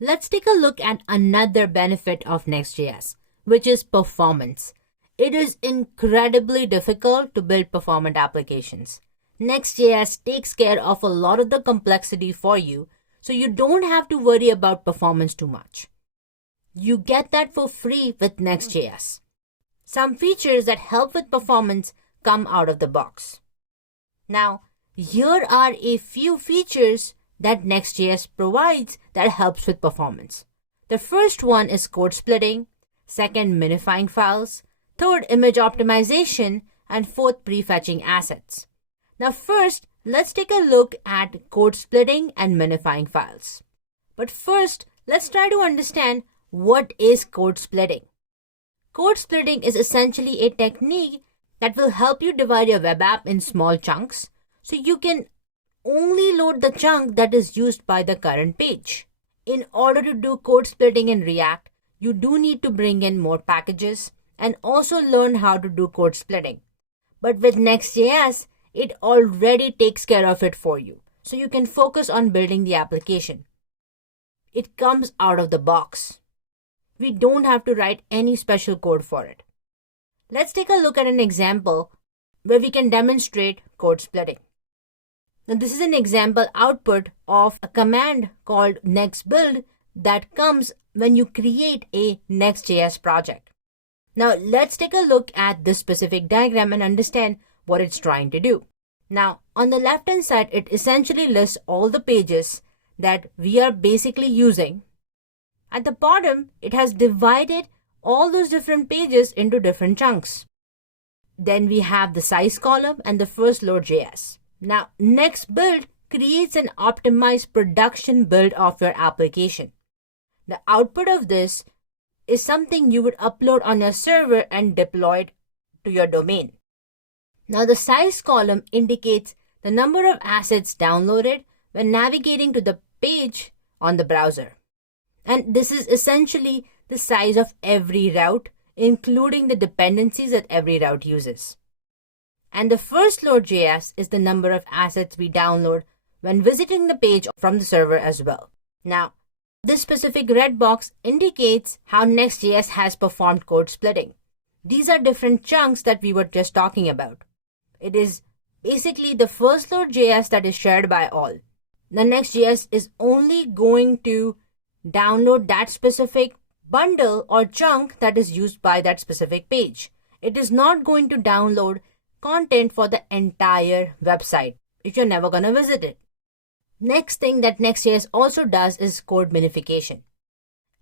Let's take a look at another benefit of Next.js, which is performance. It is incredibly difficult to build performant applications. Next.js takes care of a lot of the complexity for you, so you don't have to worry about performance too much. You get that for free with Next.js. Some features that help with performance come out of the box. Now, here are a few features that Next.js provides that helps with performance. The first one is code splitting, second, minifying files, third, image optimization, and fourth, prefetching assets. Now first, let's take a look at code splitting and minifying files. But first, let's try to understand what is code splitting. Code splitting is essentially a technique that will help you divide your web app in small chunks so you can only load the chunk that is used by the current page. In order to do code splitting in React, you do need to bring in more packages and also learn how to do code splitting. But with Next.js, it already takes care of it for you, so you can focus on building the application. It comes out of the box. We don't have to write any special code for it. Let's take a look at an example where we can demonstrate code splitting. Now this is an example output of a command called nextBuild that comes when you create a Next.js project. Now let's take a look at this specific diagram and understand what it's trying to do. Now on the left hand side, it essentially lists all the pages that we are basically using. At the bottom, it has divided all those different pages into different chunks. Then we have the size column and the first load.js. Now nextBuild creates an optimized production build of your application. The output of this is something you would upload on your server and deploy it to your domain. Now the size column indicates the number of assets downloaded when navigating to the page on the browser. And this is essentially the size of every route, including the dependencies that every route uses. And the first load.js is the number of assets we download when visiting the page from the server as well. Now, this specific red box indicates how Next.js has performed code splitting. These are different chunks that we were just talking about. It is basically the first load.js that is shared by all. The Next.js is only going to download that specific bundle or chunk that is used by that specific page. It is not going to download content for the entire website if you're never going to visit it. Next thing that Next.js also does is code minification.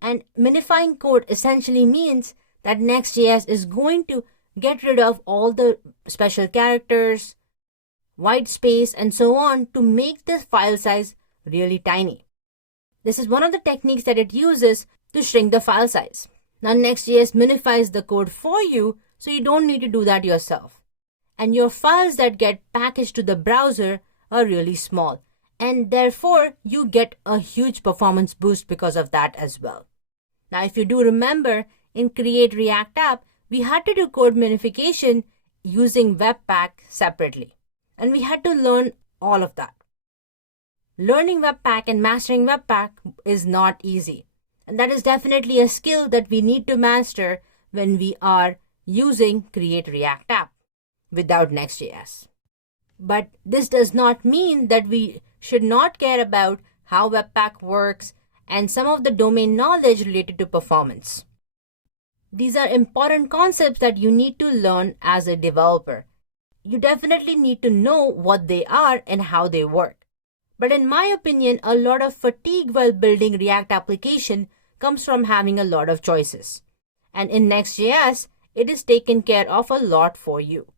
And minifying code essentially means that Next.js is going to get rid of all the special characters, white space, and so on to make the file size really tiny. This is one of the techniques that it uses to shrink the file size. Now Next.js minifies the code for you, so you don't need to do that yourself. And your files that get packaged to the browser are really small, and therefore you get a huge performance boost because of that as well. Now if you do remember, in Create React App, we had to do code minification using Webpack separately, and we had to learn all of that. Learning Webpack and mastering Webpack is not easy, and that is definitely a skill that we need to master when we are using Create React App without Next.js. But this does not mean that we should not care about how Webpack works and some of the domain knowledge related to performance. These are important concepts that you need to learn as a developer. You definitely need to know what they are and how they work. But in my opinion, a lot of fatigue while building React application comes from having a lot of choices. And in Next.js, it is taken care of a lot for you.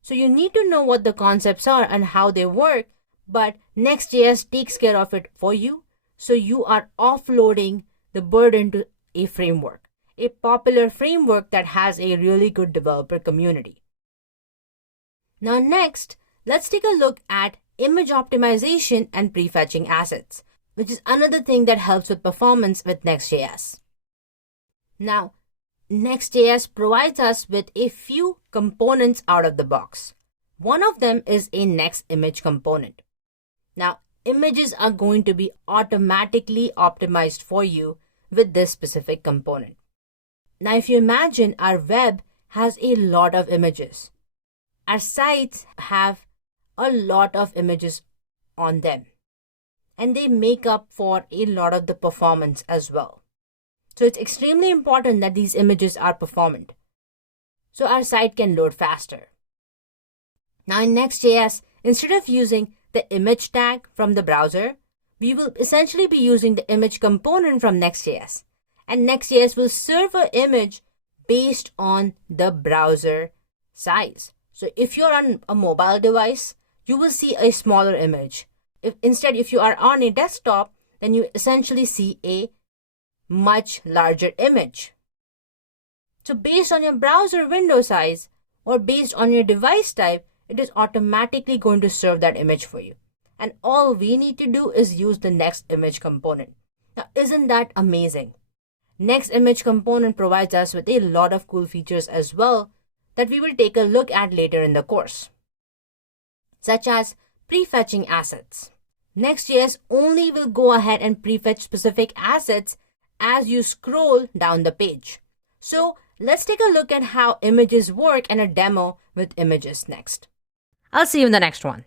So you need to know what the concepts are and how they work, but Next.js takes care of it for you. So you are offloading the burden to a framework, a popular framework that has a really good developer community. Now next, let's take a look at image optimization and prefetching assets, which is another thing that helps with performance with Next.js. Now, Next.js provides us with a few components out of the box. One of them is a next image component. Now, images are going to be automatically optimized for you with this specific component. Now, if you imagine our web has a lot of images, our sites have a lot of images on them, and they make up for a lot of the performance as well. So it's extremely important that these images are performant, so our site can load faster. Now in Next.js, instead of using the image tag from the browser, we will essentially be using the image component from Next.js. And Next.js will serve an image based on the browser size. So if you're on a mobile device, you will see a smaller image. If you are on a desktop, then you essentially see a much larger image. So based on your browser window size or based on your device type, it is automatically going to serve that image for you. And all we need to do is use the next image component. Now, isn't that amazing? Next image component provides us with a lot of cool features as well that we will take a look at later in the course, such as prefetching assets. Next.js only will go ahead and prefetch specific assets as you scroll down the page. So let's take a look at how images work and a demo with images next. I'll see you in the next one.